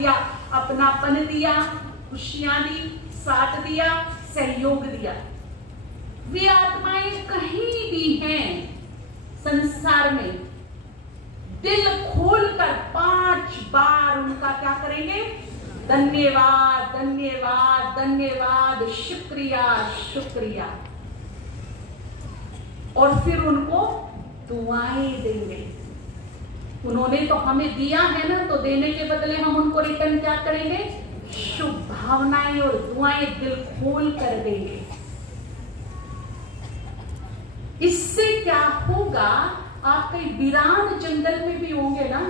दिया, अपनापन दिया, खुशियां दी, साथ दिया, सहयोग दिया। वे आत्माएं कहीं भी हैं संसार में, दिल खोलकर 5 बार उनका क्या करेंगे? धन्यवाद, धन्यवाद, धन्यवाद, शुक्रिया, शुक्रिया। और फिर उनको दुआएं देंगे। उन्होंने तो हमें दिया है ना, तो देने के बदले हम उनको रिटर्न क्या करेंगे? शुभ भावनाएं और दुआएं दिल खोल कर देंगे। इससे क्या होगा? आप कहीं वीरान जंगल में भी होंगे ना,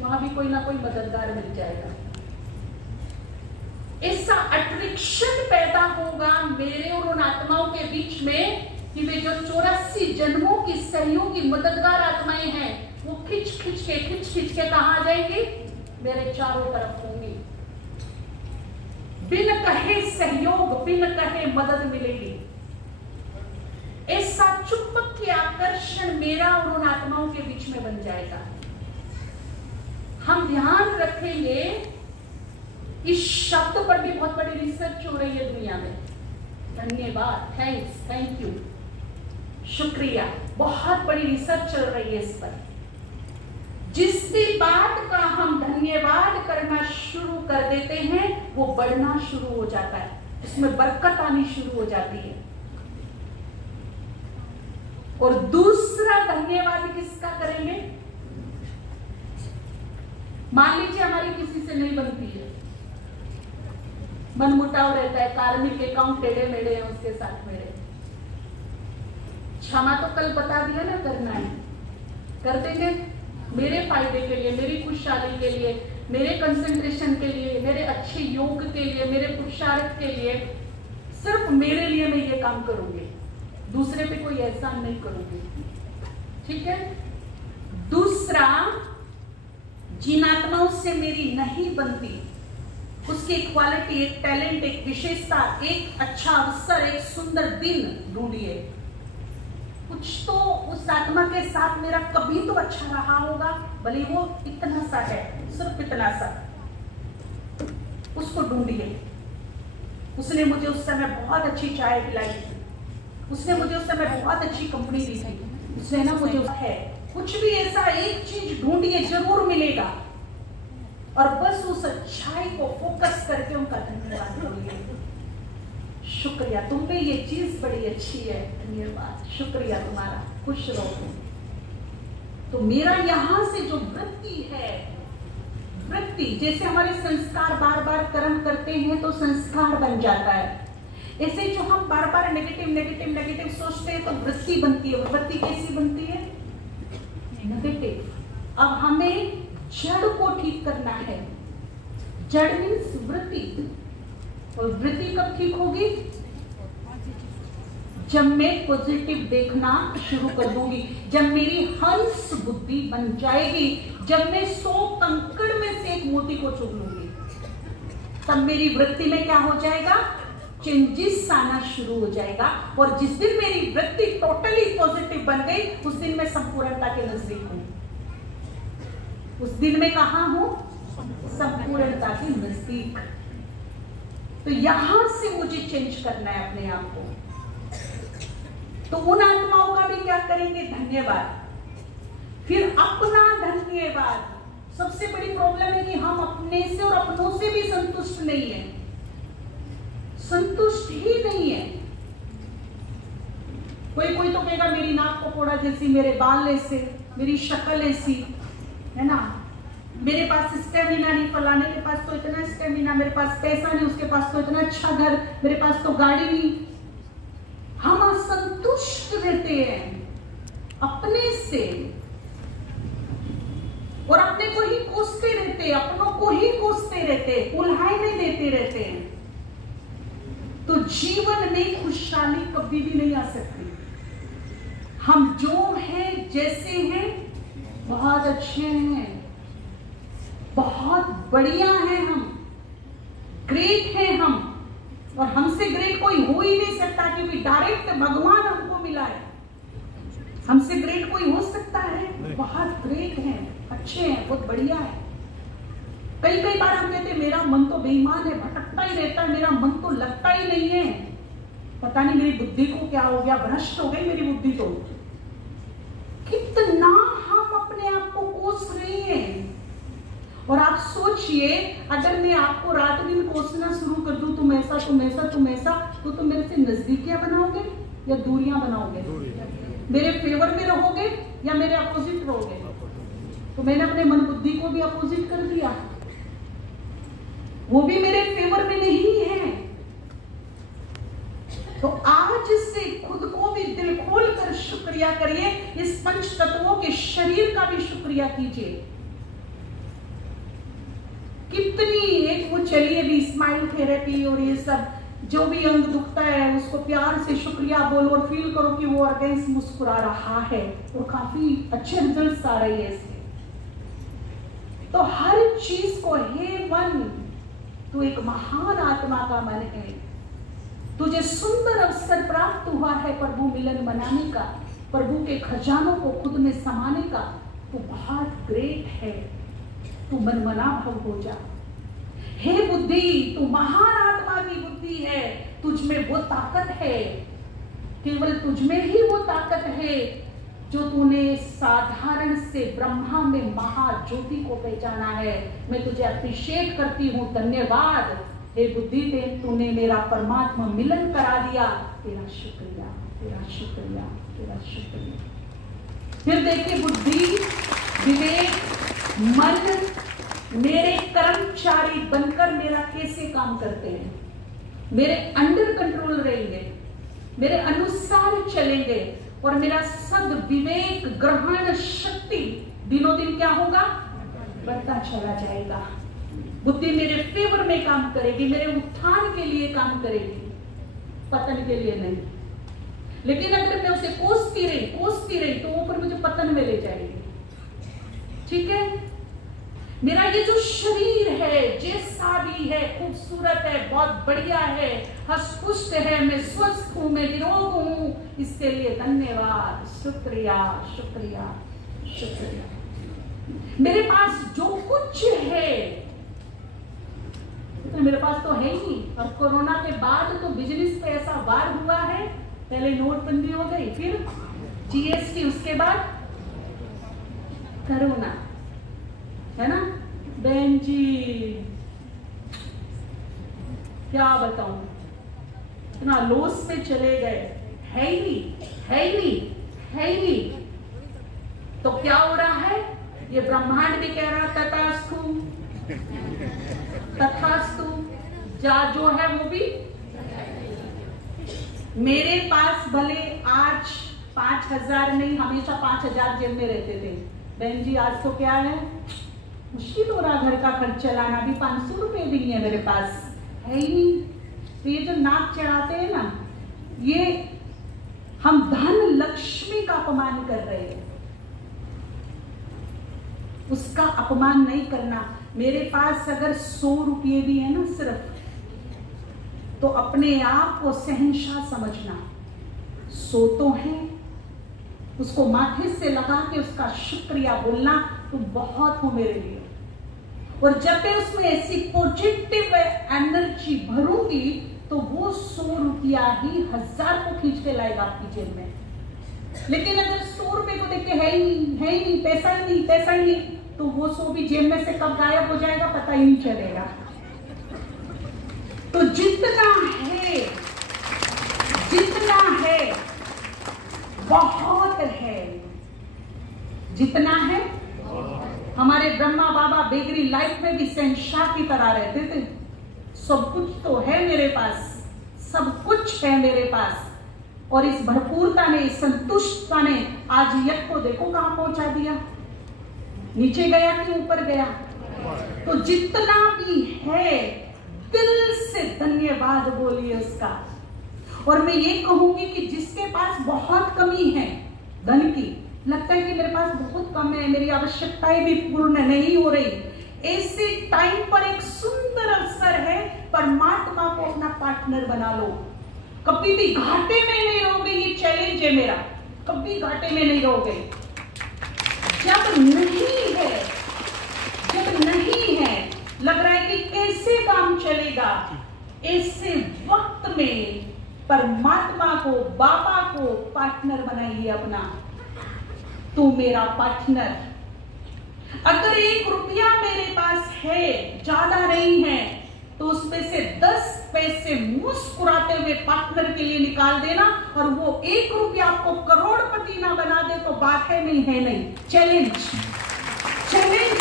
वहां भी कोई ना कोई मददगार मिल जाएगा। ऐसा अट्रैक्शन पैदा होगा मेरे और उन आत्माओं के बीच में कि वे जो 84 जन्मों की सहयोगी मददगार आत्माएं हैं, वो खिंच खिंच के कहां जाएंगी? मेरे चारों तरफ होंगी। बिन कहे सहयोग, बिन कहे मदद मिलेगी। ऐसा चुंबक के आकर्षण मेरा और उन आत्माओं के बीच में बन जाएगा। हम ध्यान रखेंगे, इस शब्द पर भी बहुत बड़ी रिसर्च हो रही है दुनिया में। धन्यवाद, थैंक्स, थैंक यू, शुक्रिया, बहुत बड़ी रिसर्च चल रही है इस पर। जिस भी बात का हम धन्यवाद करना शुरू कर देते हैं, वो बढ़ना शुरू हो जाता है, उसमें बरकत आनी शुरू हो जाती है। और दूसरा धन्यवाद किसका करेंगे? मान लीजिए हमारी किसी से नहीं बनती है, मनमुटाव रहता है, कार्मिक अकाउंट टेढ़े मेढ़े हैं उसके साथ मेरे। क्षमा तो कल बता दिया ना करना है, कर देंगे मेरे फायदे के लिए, मेरी खुशहाली के लिए, मेरे कंसंट्रेशन के लिए, मेरे अच्छे योग के लिए, मेरे पुरुषार्थ के लिए, सिर्फ मेरे लिए मैं ये काम करूंगी, दूसरे पे कोई एहसान नहीं करूंगी। ठीक है? दूसरा, जिन आत्माओं से मेरी नहीं बनती, उसकी एक क्वालिटी, एक टैलेंट, एक विशेषता, एक अच्छा अवसर, एक सुंदर दिन ढूंढिए। कुछ तो उस आत्मा के साथ मेरा कभी तो अच्छा रहा होगा, भले वो इतना सा है, सिर्फ इतना सा, उसको ढूंढिए। उसने मुझे उस समय बहुत अच्छी चाय पिलाई, उसने मुझे उस समय बहुत अच्छी कंपनी दी थी, उसने ना मुझे है, कुछ भी ऐसा एक चीज ढूंढिए, जरूर मिलेगा। और बस उस अच्छाई को फोकस करके उनका धन्यवाद बोलिए। शुक्रिया, तुम पे ये चीज बड़ी अच्छी है, धन्यवाद, शुक्रिया तुम्हारा, खुश रहो। तो मेरा यहां से जो वृत्ति है, वृत्ति जैसे हमारे संस्कार बार बार कर्म करते हैं तो संस्कार बन जाता है, ऐसे जो हम बार बार नेगेटिव नेगेटिव नेगेटिव सोचते हैं तो वृत्ति बनती है। वृत्ति कैसी बनती है? नेगेटिव। अब हमें जड़ को ठीक करना है। जड़ मीन्स वृत्ति। और वृत्ति कब ठीक होगी? जब मैं पॉजिटिव देखना शुरू कर दूंगी, जब मेरी हंस बुद्धि बन जाएगी, जब मैं 100 कंकड़ में से एक मोती को चुन लूंगी, तब मेरी वृत्ति में क्या हो जाएगा? चेंजेस आना शुरू हो जाएगा। और जिस दिन मेरी वृत्ति टोटली पॉजिटिव बन गई, उस दिन मैं संपूर्णता के नजदीक हूं। उस दिन मैं कहां हूं? संपूर्णता के नजदीक। तो यहां से मुझे चेंज करना है अपने आप को। तो उन आत्माओं का भी क्या करेंगे? धन्यवाद। फिर अपना धन्यवाद। सबसे बड़ी प्रॉब्लम है कि हम अपने से और अपनों से भी संतुष्ट नहीं है, संतुष्ट ही नहीं है। कोई तो कहेगा मेरी नाक पकोड़ा जैसी, मेरे बाल ऐसे, मेरी शक्ल ऐसी, है ना, मेरे पास स्टेमिना नहीं, फलाने के पास तो इतना स्टेमिना, मेरे पास पैसा नहीं, उसके पास तो इतना अच्छा घर, मेरे पास तो गाड़ी नहीं। हम असंतुष्ट रहते हैं अपने से और अपने को ही कोसते रहते हैं, अपनों को ही कोसते रहते हैं, उल्हाने देते रहते हैं। तो जीवन में खुशहाली कभी भी नहीं आ सकती। हम जो हैं, जैसे हैं, बहुत अच्छे हैं, बहुत बढ़िया हैं, हम ग्रेट हैं हम, और हमसे ग्रेट कोई हो ही नहीं सकता, क्योंकि डायरेक्ट भगवान हमको मिला है। हमसे ग्रेट कोई हो सकता है? बहुत ग्रेट हैं, अच्छे हैं, बहुत बढ़िया है। कई कई बार हम कहते हैं मेरा मन तो बेईमान है, भटकता ही रहता है, मेरा मन तो लगता ही नहीं है, पता नहीं मेरी बुद्धि को क्या हो गया, भ्रष्ट हो गई मेरी बुद्धि। तो कितना हम अपने आप को कोस रहे हैं। और आप सोचिए, अगर मैं आपको रात दिन कोसना शुरू कर दूं, तुम ऐसा तुम ऐसा तुम ऐसा, तो तुम मेरे से नजदीकियां बनाओगे या दूरियां बनाओगे? मेरे फेवर में रहोगे या मेरे अपोजिट रहोगे? तो मैंने अपने मन बुद्धि को भी अपोजिट कर दिया, वो भी मेरे फेवर में नहीं है। तो आज से खुद को भी दिल खोल कर शुक्रिया करिए, इस पंच तत्वों के शरीर का भी शुक्रिया कीजिए। कितनी एक वो चलिए भी स्माइल थेरेपी और ये सब, जो भी अंग दुखता है उसको प्यार से शुक्रिया बोलो और फील करो कि वो ऑर्गेन्स मुस्कुरा रहा है और काफी अच्छे रिजल्ट्स आ रही है इसके। तो हर चीज को, हे मन, तू एक महान आत्मा का मन है, तुझे सुंदर अवसर प्राप्त हुआ है प्रभु मिलन मनाने का, प्रभु के खजानों को खुद में समाने का। तू बहुत ग्रेट है, तू मनमना भव हो जा। हे बुद्धि, तू महान आत्मा की बुद्धि है, तुझ में वो ताकत है, केवल तुझ में ही वो ताकत है जो तूने साधारण से ब्रह्मा में महाज्योति को पहचाना है। मैं तुझे अप्रिशिएट करती हूँ, धन्यवाद हे बुद्धि, तूने मेरा परमात्मा मिलन करा दिया, तेरा शुक्रिया, तेरा शुक्रिया, तेरा शुक्रिया। फिर देखिए, बुद्धि, विवेक, मन मेरे कर्मचारी बनकर मेरा कैसे काम करते हैं, मेरे अंडर कंट्रोल रहेंगे, मेरे अनुसार चलेंगे और मेरा सद विवेक ग्रहण शक्ति दिनों दिन क्या होगा, बढ़ता चला जाएगा। बुद्धि मेरे फेवर में काम करेगी, मेरे उत्थान के लिए काम करेगी, पतन के लिए नहीं। लेकिन अगर मैं उसे कोसती रही तो वो फिर मुझे पतन में ले जाएगी। ठीक है, मेरा ये जो शरीर है, जैसा भी है, खूबसूरत है, बहुत बढ़िया है, हष्टपुष्ट है, मैं स्वस्थ हूं, मैं निरोग हूं, इसके लिए धन्यवाद, शुक्रिया, शुक्रिया, शुक्रिया। मेरे पास जो कुछ है, तो मेरे पास तो है ही। और कोरोना के बाद तो बिजनेस पे ऐसा वार हुआ है, पहले नोटबंदी हो गई, फिर जीएसटी, उसके बाद कोरोना, है ना बहन जी, क्या बताऊं, इतना लॉस में चले गए, है ही नहीं, है ही नहीं, है ही नहीं। तो क्या हो रहा है, ये ब्रह्मांड भी कह रहा तथास्तु, तथास्तु, जा जो है वो भी। मेरे पास भले आज 5,000 नहीं, हमेशा 5,000 जेब में रहते थे, बहन जी आज तो क्या है, मुश्किल हो रहा घर का खर्च चलाना, भी 500 रुपए भी नहीं है मेरे पास, है ही नहीं। तो ये जो नाक चढ़ाते हैं ना, ये हम धन लक्ष्मी का अपमान कर रहे हैं, उसका अपमान नहीं करना। मेरे पास अगर 100 रुपये भी है ना सिर्फ, तो अपने आप को शहंशाह समझना। 100 तो है, उसको माथे से लगा के उसका शुक्रिया बोलना, तो बहुत हो मेरे लिए। और जब मैं उसमें ऐसी पॉजिटिव एनर्जी भरूंगी, तो वो 100 रुपया ही 1000 को खींच के लाएगा आपकी जेब में। लेकिन अगर 100 रुपए को देख के है ही नहीं, है ही नहीं, पैसा ही नहीं, पैसा ही नहीं, तो वो 100 भी जेब में से कब गायब हो जाएगा पता ही नहीं चलेगा। तो जितना है बहुत है, जितना है। हमारे ब्रह्मा बाबा बेगरी लाइफ में भी शहंशाह की तरह रहते थे, सब कुछ तो है मेरे पास, सब कुछ है मेरे पास। और इस भरपूरता ने, इस संतुष्टता ने आज यज्ञ को देखो कहां पहुंचा दिया, नीचे गया कि ऊपर गया। तो जितना भी है दिल से धन्यवाद बोलिए उसका। और मैं ये कहूंगी कि जिसके पास बहुत कमी है धन की, लगता है कि मेरे पास बहुत कम है, मेरी आवश्यकताएं भी पूर्ण नहीं हो रही, ऐसे टाइम पर एक सुंदर अवसर है, परमात्मा को अपना पार्टनर बना लो। कभी भी घाटे में नहीं रहोगे, ये चैलेंज है मेरा, कभी घाटे में नहीं रहोगे। जब नहीं है लग रहा है कि कैसे काम चलेगा। ऐसे वक्त में परमात्मा को, बाबा को पार्टनर बनाइए अपना। तू मेरा पार्टनर। अगर 1 रुपया मेरे पास है, ज्यादा नहीं है, तो उसमें से 10 पैसे मुस्कुराते हुए पार्टनर के लिए निकाल देना, और वो 1 रुपया आपको करोड़पति ना बना दे तो बात है नहीं, है नहीं। चैलेंज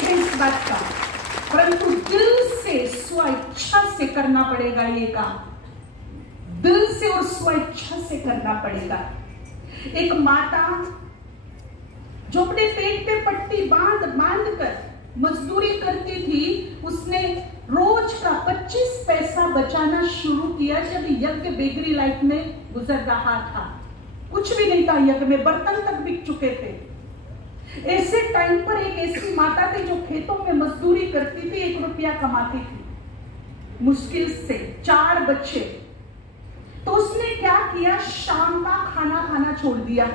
है इस बात का, परंतु दिल से स्वेच्छा से करना पड़ेगा ये काम, दिल से और स्वेच्छा से करना पड़ेगा। एक माता जो अपने पेट पे पट्टी बांध कर मजदूरी करती थी, उसने रोज का 25 पैसा बचाना शुरू किया जब यज्ञ बेगरी लाइफ में गुजर रहा था। कुछ भी नहीं था यज्ञ में, बर्तन तक बिक चुके थे। ऐसे टाइम पर एक ऐसी माता थी जो खेतों में मजदूरी करती थी, 1 रुपया कमाती थी मुश्किल से, 4 बच्चे। तो उसने क्या किया, शाम का खाना खाना छोड़ दिया,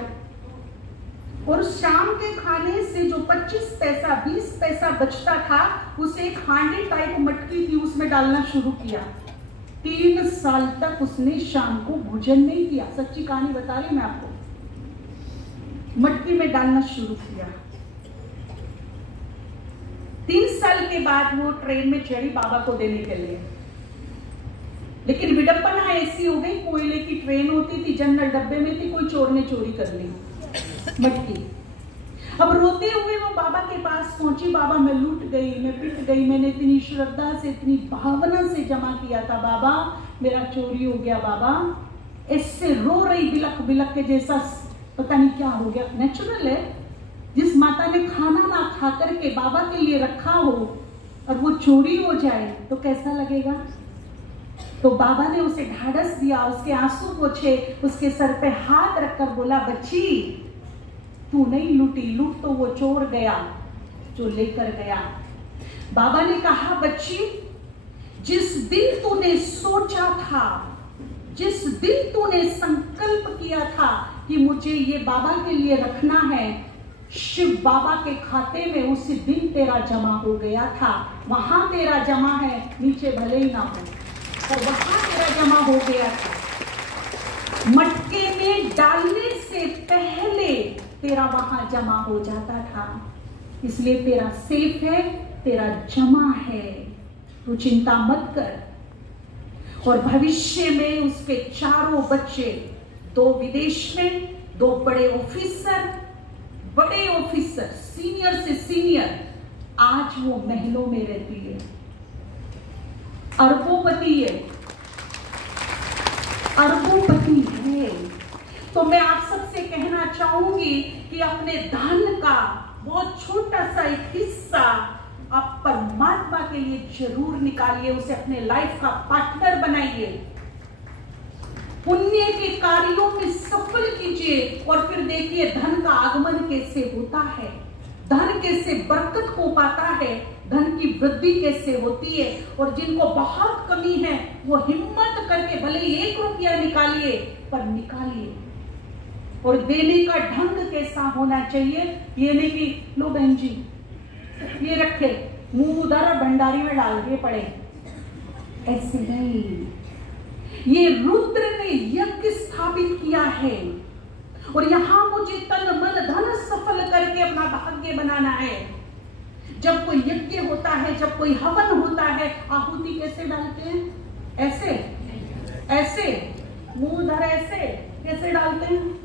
और शाम के खाने से जो 25 पैसा 20 पैसा बचता था, उसे एक हांडी टाइप मटकी थी उसमें डालना शुरू किया। 3 साल तक उसने शाम को भोजन नहीं किया, सच्ची कहानी बता रही मैं आपको। मटकी में डालना शुरू किया। 3 साल के बाद वो ट्रेन में चढ़ी बाबा को देने के लिए, लेकिन विडंबना ऐसी हो गई, कोयले की ट्रेन होती थी, जनरल डब्बे में थी, कोई चोर ने चोरी कर ली मटकी। अब रोते हुए वो बाबा के पास पहुंची, बाबा मैं लूट गई, मैं पिट गई, मैंने इतनी श्रद्धा से, इतनी भावना से जमा किया था बाबा, मेरा चोरी हो गया बाबा। ऐसे रो रही बिलख बिलख के, जैसा पता नहीं क्या हो गया। नेचुरल है, जिस माता ने खाना ना खा करके बाबा के लिए रखा हो और वो चोरी हो जाए तो कैसा लगेगा। तो बाबा ने उसे ढाढ़स दिया, उसके आंसू पोंछे, उसके सर पे हाथ रखकर बोला, बच्ची तू नहीं लूटी, लूट तो वो चोर गया जो लेकर गया। बाबा ने कहा, बच्ची जिस दिन तूने सोचा था, जिस दिन तूने संकल्प किया था कि मुझे ये बाबा के लिए रखना है, शिव बाबा के खाते में उसी दिन तेरा जमा हो गया था। वहां तेरा जमा है, नीचे भले ही ना हो, और वहां तेरा जमा हो गया था। मटके में डालने से पहले तेरा वहां जमा हो जाता था, इसलिए तेरा सेफ है, तेरा जमा है, तू चिंता मत कर। और भविष्य में उसके 4 बच्चे, 2 विदेश में, 2 बड़े ऑफिसर, सीनियर से सीनियर, आज वो महलों में रहती है, अरबोपति है। तो मैं आप सबसे कहना चाहूंगी कि अपने धन का बहुत छोटा सा एक हिस्सा आप परमात्मा के लिए जरूर निकालिए, उसे अपने लाइफ का पार्टनर बनाइए, पुण्य के कार्यों में सफल कीजिए, और फिर देखिए धन का आगमन कैसे होता है, धन कैसे बरकत हो पाता है, धन की वृद्धि कैसे होती है। और जिनको बहुत कमी है वो हिम्मत करके भले 1 रुपया निकालिए, पर निकालिए। और देने का ढंग कैसा होना चाहिए, ये नहीं कि लो बहन जी ये रखे, मुंह उधर भंडारी में डाल के पड़े, ऐसे नहीं। ये रुद्र ने यज्ञ स्थापित किया है, और यहां मुझे तन मन धन सफल करके अपना भाग्य बनाना है। जब कोई यज्ञ होता है, जब कोई हवन होता है, आहुति कैसे डालते हैं, ऐसे मुंह उधर ऐसे कैसे डालते हैं।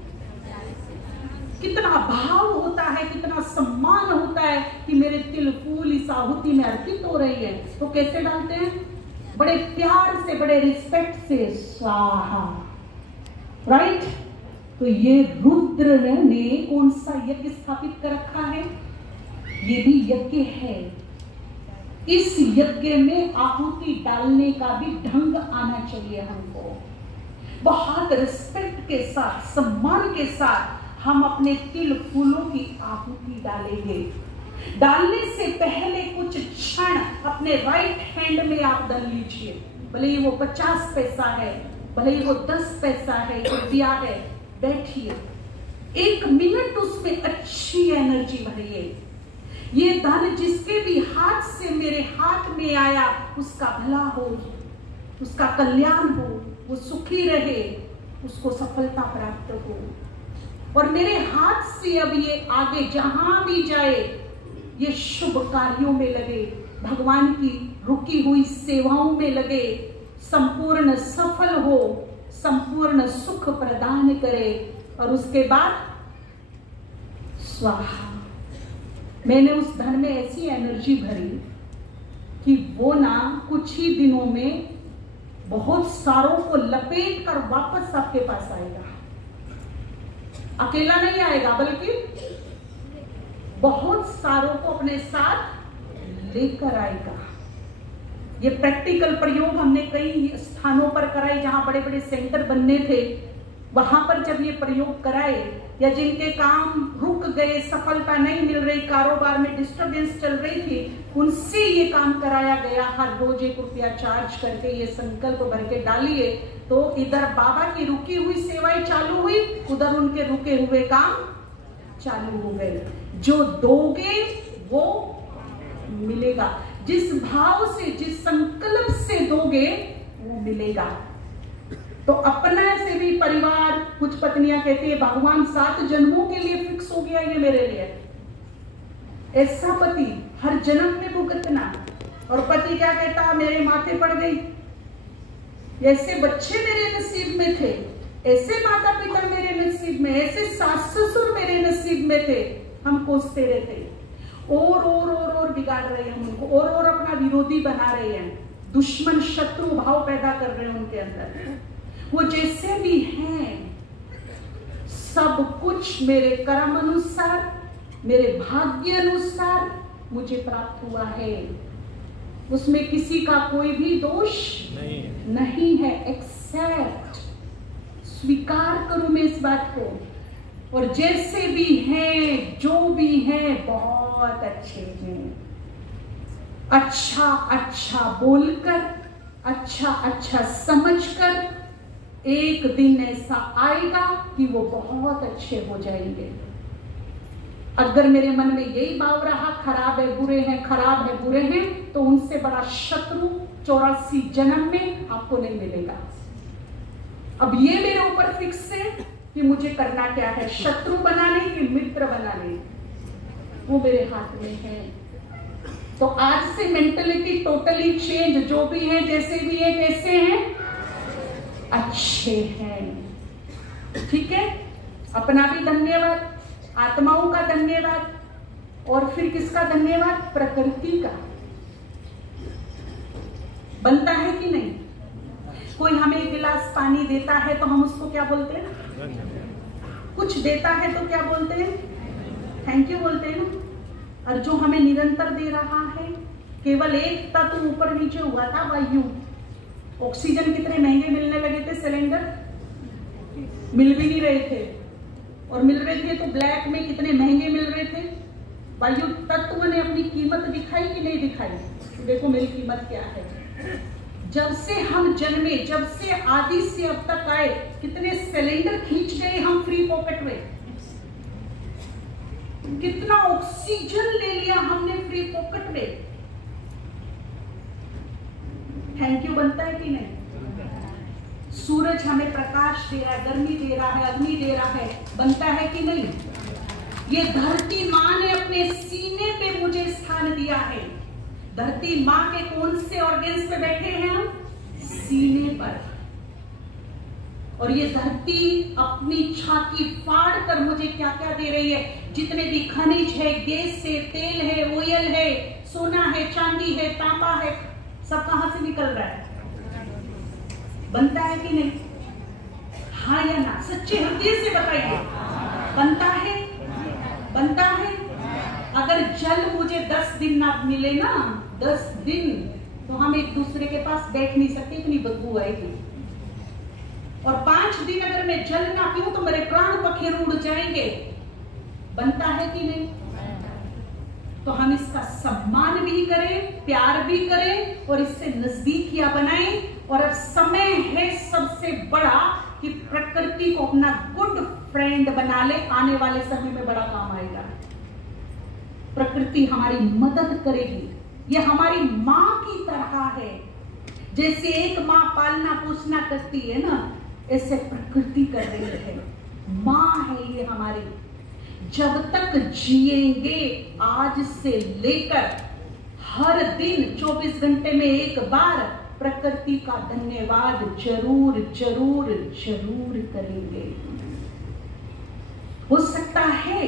कितना भाव होता है, कितना सम्मान होता है कि मेरे तिल फूल इस आहुति में अर्पित हो रही है, तो कैसे डालते हैं, बड़े प्यार से, बड़े रिस्पेक्ट से, स्वाहा, राइट। तो ये रुद्र ने कौन सा यज्ञ स्थापित कर रखा है, ये भी यज्ञ है। इस यज्ञ में आहुति डालने का भी ढंग आना चाहिए हमको। बहुत रिस्पेक्ट के साथ, सम्मान के साथ हम अपने तिल फूलों की आहुति डालेंगे। डालने से पहले कुछ क्षण अपने राइट हैंड में आप डाल लीजिए, भले ही वो 50 पैसा है, भले ही वो 10 पैसा है, रुपया है, बैठिए 1 मिनट उसमें अच्छी एनर्जी भरिए। ये धन जिसके भी हाथ से मेरे हाथ में आया उसका भला हो, उसका कल्याण हो, वो सुखी रहे, उसको सफलता प्राप्त हो। और मेरे हाथ से अब ये आगे जहां भी जाए ये शुभ कार्यों में लगे, भगवान की रुकी हुई सेवाओं में लगे, संपूर्ण सफल हो, संपूर्ण सुख प्रदान करे। और उसके बाद स्वाहा। मैंने उस धन में ऐसी एनर्जी भरी कि वो ना कुछ ही दिनों में बहुत सारों को लपेट कर वापस आपके पास आएगा। अकेला नहीं आएगा बल्कि बहुत सारों को अपने साथ लेकर आएगा। ये प्रैक्टिकल प्रयोग हमने कई स्थानों पर कराए जहां बड़े बड़े सेंटर बनने थे। वहां पर जब ये प्रयोग कराए या जिनके काम रुक गए, सफलता नहीं मिल रही, कारोबार में डिस्टरबेंस चल रही थी, उनसे ये काम कराया गया। हर रोज ₹1 चार्ज करके ये संकल्प भर के डालिए, तो इधर बाबा की रुकी हुई सेवाएं चालू हुई, उधर उनके रुके हुए काम चालू हो गए। जो दोगे वो मिलेगा, जिस भाव से, जिस संकल्प से दोगे वो मिलेगा। तो अपना से भी परिवार, कुछ पत्नियां कहती है भगवान 7 जन्मों के लिए फिक्स हो गया ये मेरे लिए। ऐसा पति हर जन्म में भुगतना। और पति क्या कहता, मेरे माथे पड़ गई, ऐसे बच्चे मेरे नसीब में थे, ऐसे माता पिता मेरे नसीब में, ऐसे सास ससुर मेरे नसीब में थे। हम कोसते रहते और बिगाड़ रहे हैं उनको, और अपना विरोधी बना रहे हैं, दुश्मन शत्रु भाव पैदा कर रहे हैं उनके अंदर। वो जैसे भी हैं, सब कुछ मेरे कर्म अनुसार, मेरे भाग्य अनुसार मुझे प्राप्त हुआ है। उसमें किसी का कोई भी दोष नहीं है। एक्सेप्ट, स्वीकार करूं मैं इस बात को। और जैसे भी हैं, जो भी हैं, बहुत अच्छे हैं। अच्छा अच्छा बोलकर, अच्छा अच्छा समझकर एक दिन ऐसा आएगा कि वो बहुत अच्छे हो जाएंगे। अगर मेरे मन में यही भाव रहा खराब है बुरे हैं, खराब है बुरे हैं, तो उनसे बड़ा शत्रु 84 जन्म में आपको नहीं मिलेगा। अब ये मेरे ऊपर फिक्स है कि मुझे करना क्या है, शत्रु बनाने कि मित्र बनाने, वो मेरे हाथ में है। तो आज से मेंटलिटी टोटली चेंज। जो भी है, जैसे भी है, कैसे हैं, अच्छे हैं। ठीक है, अपना भी धन्यवाद, आत्माओं का धन्यवाद, और फिर किसका धन्यवाद, प्रकृति का। बनता है कि नहीं? कोई हमें एक गिलास पानी देता है तो हम उसको क्या बोलते हैं? कुछ देता है तो क्या बोलते हैं? थैंक यू बोलते हैं ना। और जो हमें निरंतर दे रहा है, केवल एक तत्व ऊपर नीचे हुआ था, वायु। ऑक्सीजन कितने महंगे मिलने लगे थे, सिलेंडर मिल भी नहीं रहे थे, और मिल रहे थे तो ब्लैक में कितने महंगे मिल रहे थे। वायु तत्व ने अपनी कीमत दिखाई कि नहीं दिखाई? देखो मेरी कीमत क्या है। जब से हम जन्मे, जब से आदि से अब तक आए, कितने सिलेंडर खींच गए हम फ्री पॉकेट में, कितना ऑक्सीजन ले लिया हमने फ्री पॉकेट में। थैंक यू बनता है कि नहीं? सूरज हमें प्रकाश दे रहा है, गर्मी दे रहा है, अग्नि दे रहा है, बनता है कि नहीं? ये धरती माँ ने अपने सीने पे मुझे स्थान दिया है। धरती माँ के कौन से ऑर्गन्स पे बैठे हैं हम? सीने पर। और ये धरती अपनी छाती फाड़ कर मुझे क्या क्या दे रही है, जितने भी खनिज है, गैस है, तेल है, ऑयल है, सोना है, चांदी है, तांबा है, सब कहां से निकल रहा है? बनता है कि नहीं? हाँ या ना? सच्चे हृदय से बताइए, बनता है? बनता है? अगर जल मुझे 10 दिन ना मिले ना, 10 दिन, तो हम एक दूसरे के पास बैठ नहीं सकते, इतनी बदबू आएगी। और 5 दिन अगर मैं जल ना पीऊं तो मेरे प्राण पखेरु उड़ जाएंगे। बनता है कि नहीं? तो हम इसका सम्मान भी करें, प्यार भी करें, और इससे नजदीकियां बनाएं। और अब समय है सबसे बड़ा कि प्रकृति को अपना गुड फ्रेंड बना ले, आने वाले समय में बड़ा काम आएगा। प्रकृति हमारी मदद करेगी। ये हमारी माँ की तरह है। जैसे एक माँ पालना पोसना करती है ना, ऐसे प्रकृति कर रही है। माँ है ये हमारी। जब तक जिएंगे आज से लेकर हर दिन 24 घंटे में एक बार प्रकृति का धन्यवाद जरूर जरूर जरूर करेंगे। हो सकता है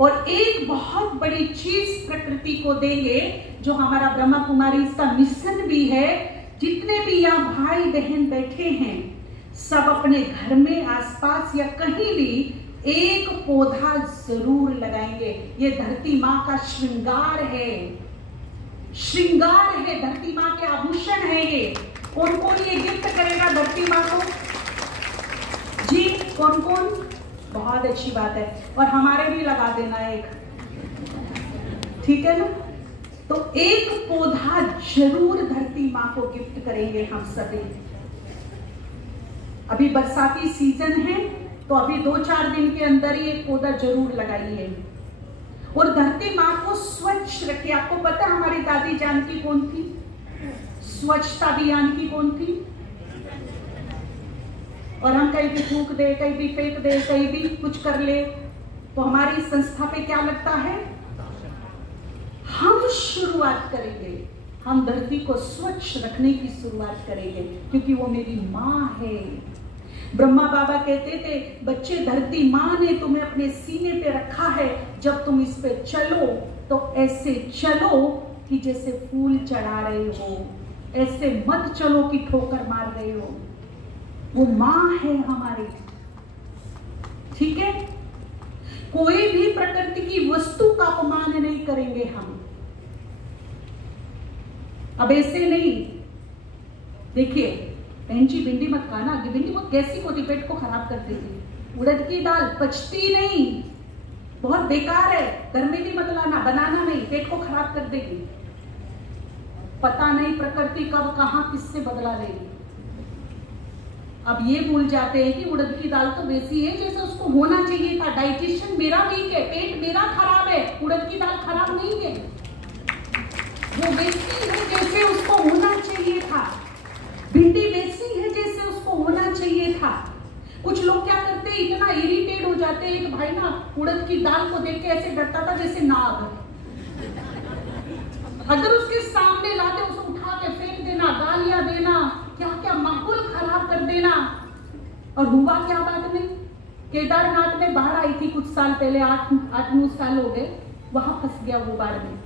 और एक बहुत बड़ी चीज प्रकृति को देंगे, जो हमारा ब्रह्मा कुमारी इसका मिशन भी है। जितने भी यहाँ भाई बहन बैठे हैं, सब अपने घर में आसपास या कहीं भी एक पौधा जरूर लगाएंगे। ये धरती माँ का श्रृंगार है, श्रृंगार है, धरती माँ के आभूषण है ये। कौन कौन ये गिफ्ट करेगा धरती माँ को? जी कौन कौन? बहुत अच्छी बात है। और हमारे भी लगा देना एक, ठीक है ना? तो एक पौधा जरूर धरती माँ को गिफ्ट करेंगे हम सभी। अभी बरसाती सीजन है, तो अभी 2-4 दिन के अंदर ही एक पौधा जरूर लगाइए और धरती माँ को स्वच्छ रखिए। आपको पता है हमारी दादी जानकी कौन थी? स्वच्छता अभियान की कौन थी? और हम कहीं भी थूक दे, कहीं भी फेंक दे, कहीं भी कुछ कर ले, तो हमारी संस्था पे क्या लगता है? हम शुरुआत करेंगे, हम धरती को स्वच्छ रखने की शुरुआत करेंगे, क्योंकि वो मेरी माँ है। ब्रह्मा बाबा कहते थे, बच्चे धरती माँ ने तुम्हें अपने सीने पे रखा है, जब तुम इस पे चलो तो ऐसे चलो कि जैसे फूल चढ़ा रहे हो, ऐसे मत चलो कि ठोकर मार रहे हो। वो माँ है हमारी, ठीक है? कोई भी प्रकृति की वस्तु का अपमान नहीं करेंगे हम। अब ऐसे नहीं, देखिए बहन जी भिंडी मत खाना, भिंडी बहुत गैसिक होती, पेट को खराब कर देती। उड़द की दाल पचती नहीं, बहुत बेकार है, घर में भी मत लाना, बनाना नहीं, पेट को खराब कर देगी। पता नहीं प्रकृति कब कहां किससे बदला लेगी। अब ये भूल जाते हैं कि उड़द की दाल तो वैसी है जैसे उसको होना चाहिए था। डाइजेशन मेरा वीक है, पेट मेरा खराब है, उड़द की दाल खराब नहीं है, वो वैसी है जैसे उसको होना चाहिए था। भिंडी वैसी है जैसे उसको होना चाहिए था। कुछ लोग क्या करते हैं, इतना इरिटेट हो जाते हैं। एक भाई ना उड़द की दाल को देख के ऐसे डरता था जैसे नाग। अगर उसके सामने लाते उसे उठा के फेंक देना, गालियां देना, क्या क्या माहौल खराब कर देना। और हुआ क्या बाद में? केदारनाथ में बाढ़ आई थी कुछ साल पहले, 8-9 साल हो गए, वहां फंस गया वो बाढ़ में।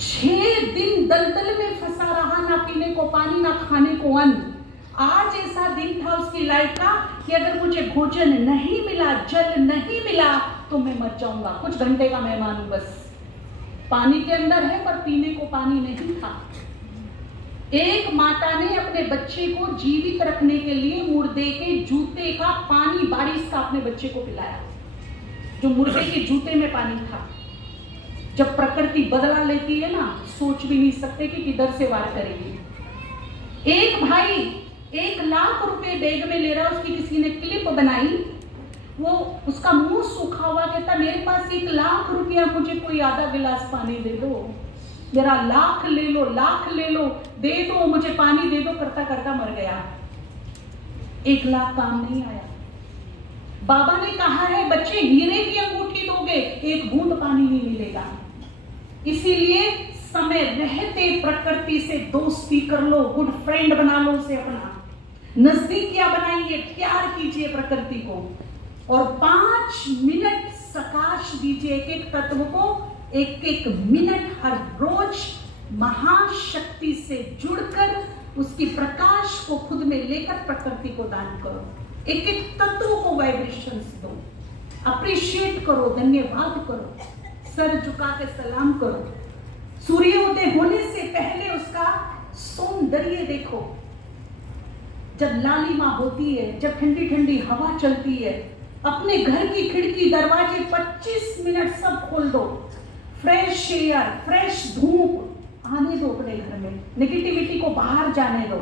6 दिन दलदल में फंसा रहा, ना पीने को पानी ना खाने को अन्न। आज ऐसा दिन था उसकी लाइफ का कि अगर मुझे भोजन नहीं मिला, जल नहीं मिला तो मैं मर जाऊंगा। कुछ घंटे का मेहमान हूं, बस पानी के अंदर है पर पीने को पानी नहीं था। एक माता ने अपने बच्चे को जीवित रखने के लिए मुर्दे के जूते का पानी बारिश का अपने बच्चे को पिलाया, जो मुर्दे के जूते में पानी था। जब प्रकृति बदला लेती है ना, सोच भी नहीं सकते कि किधर से वार करेगी। एक भाई 1 लाख रुपए बैग में ले रहा, उसकी किसी ने क्लिप बनाई, वो उसका मुंह सूखा हुआ, कहता मेरे पास 1 लाख रुपया, मुझे कोई आधा गिलास पानी दे दो, मेरा लाख ले लो, लाख ले लो, दे दो मुझे पानी दे दो। करता करता मर गया। 1 लाख काम नहीं आया। बाबा ने कहा है बच्चे हीरे की अंगूठी दोगे, एक बूंद पानी नहीं मिलेगा। इसीलिए समय रहते प्रकृति से दोस्ती कर लो, गुड फ्रेंड बना लो उसे, अपना नजदीकियां बनाइए, प्यार कीजिए प्रकृति को, और 5 मिनट प्रकाश दीजिए एक तत्व को। 1 मिनट हर रोज महाशक्ति से जुड़कर उसकी प्रकाश को खुद में लेकर प्रकृति को दान करो। 1 तत्व को वाइब्रेशंस दो, अप्रिशिएट करो, धन्यवाद करो, सर झुका के सलाम करो। सूर्योदय होने से पहले उसका सौंदर्य देखो, जब लालिमा होती है, जब ठंडी ठंडी हवा चलती है, अपने घर की खिड़की दरवाजे 25 मिनट सब खोल दो, फ्रेश एयर, फ्रेश धूप आने दो अपने घर में, नेगेटिविटी को बाहर जाने दो।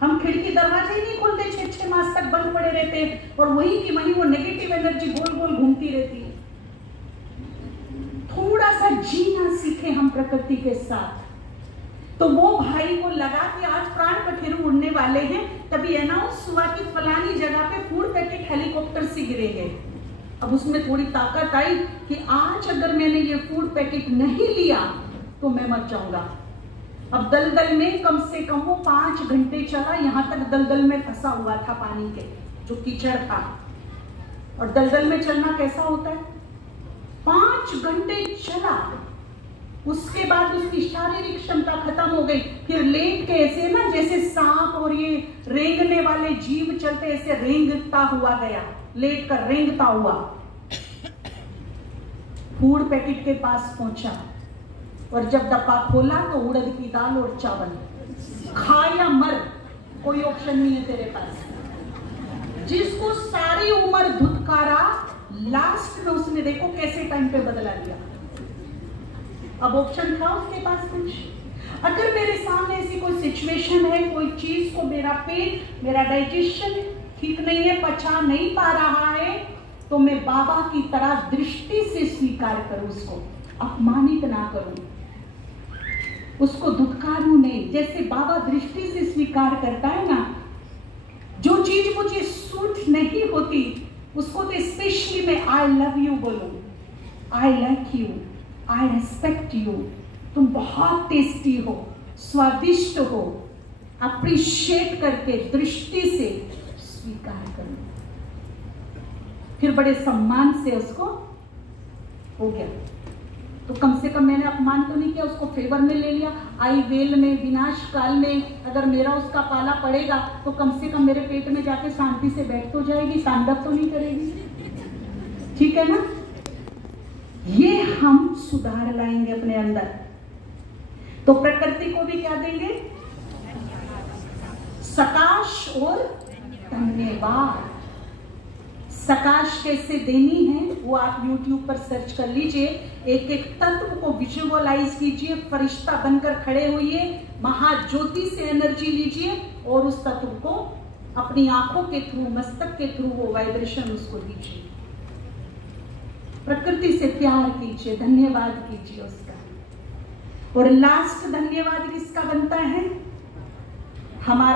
हम खिड़की दरवाजे ही नहीं खोलते, 6-6 मास तक बंद पड़े रहते हैं और वहीं की वहीं वो नेगेटिव एनर्जी गोल गोल घूमती रहती है। थोड़ा सा जीना सीखे हम प्रकृति के साथ। तो वो भाई को लगा कि आज प्राण पखेरु उड़ने वाले हैं, तभी अनाउंस हुआ कि फलानी जगह पे फूड पैकेट हेलीकॉप्टर से गिरेंगे। अब उसमें थोड़ी ताकत आई कि आज अगर मैंने ये फूड पैकेट नहीं लिया तो मैं मर जाऊंगा। अब दलदल में कम से कम वो 5 घंटे चला, यहां तक दलदल में फंसा हुआ था पानी के, जो कीचड़ था। और दलदल में चलना कैसा होता है, 5 घंटे चला। उसके बाद उसकी शारीरिक क्षमता खत्म हो गई। फिर लेट के ऐसे ना जैसे सांप और ये रेंगने वाले जीव चलते, ऐसे रेंगता हुआ गया, लेट कर रेंगता हुआ फूड पैकेट के पास पहुंचा। और जब डब्बा खोला तो उड़द की दाल और चावल, खा या मर, कोई ऑप्शन नहीं है तेरे पास। जिसको सारी उम्र धुतकारा, लास्ट में उसने देखो कैसे टाइम पे बदला लिया। अब ऑप्शन था उसके पास कुछ। अगर मेरे सामने ऐसी कोई सिचुएशन है, कोई चीज को मेरा पेट, मेरा डाइजेशन ठीक नहीं है, पचा नहीं पा रहा है, तो मैं बाबा की तरह दृष्टि से स्वीकार करूं, उसको अपमानित ना करूं, उसको धुतकारूं नहीं। जैसे बाबा दृष्टि से स्वीकार करता है ना, जो चीज मुझे सूट नहीं होती उसको तो स्पेशली मैं आई लव यू बोलूं, I like you, I respect you, तुम बहुत टेस्टी हो, स्वादिष्ट हो, अप्रिशिएट करके दृष्टि से स्वीकार करो। फिर बड़े सम्मान से उसको हो गया। तो कम से कम मैंने अपमान तो नहीं किया, उसको फेवर में ले लिया। आई वेल में, विनाश काल में अगर मेरा उसका पाला पड़ेगा तो कम से कम मेरे पेट में जाके शांति से बैठ तो जाएगी, तांडव तो नहीं करेगी। ठीक है ना? ये हम सुधार लाएंगे अपने अंदर। तो प्रकृति को भी क्या देंगे? सकाश और धन्यवाद। सकाश कैसे देनी है वो आप YouTube पर सर्च कर लीजिए। एक एक तत्व को विजुअलाइज कीजिए, फरिश्ता बनकर खड़े होइए, महाज्योति से एनर्जी लीजिए और उस तत्व को अपनी आंखों के थ्रू, मस्तक के थ्रू वो वाइब्रेशन उसको दीजिए। प्रकृति से प्यार कीजिए, धन्यवाद कीजिए उसका। और लास्ट धन्यवाद किसका बनता है? हमारा